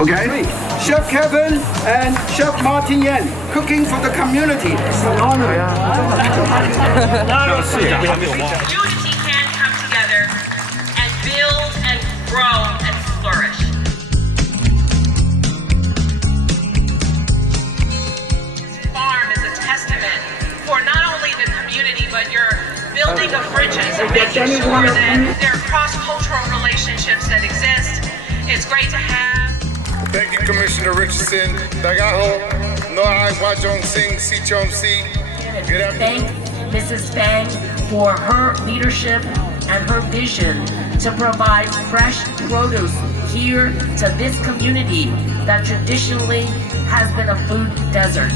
Okay? Chef Kevin and Chef Martin Yan cooking for the community. It's an honor. Unity can come together and build and grow and flourish. This farm is a testament for not only the community, but your building of bridges and making sure that there are cross-cultural relationships that exist. It's great to have. Thank you, Commissioner Richardson. Dagaho, Noai Wajong Singh, Sichom Si. Good afternoon. Thank Mrs. Fang for her leadership and her vision to provide fresh produce here to this community that traditionally has been a food desert.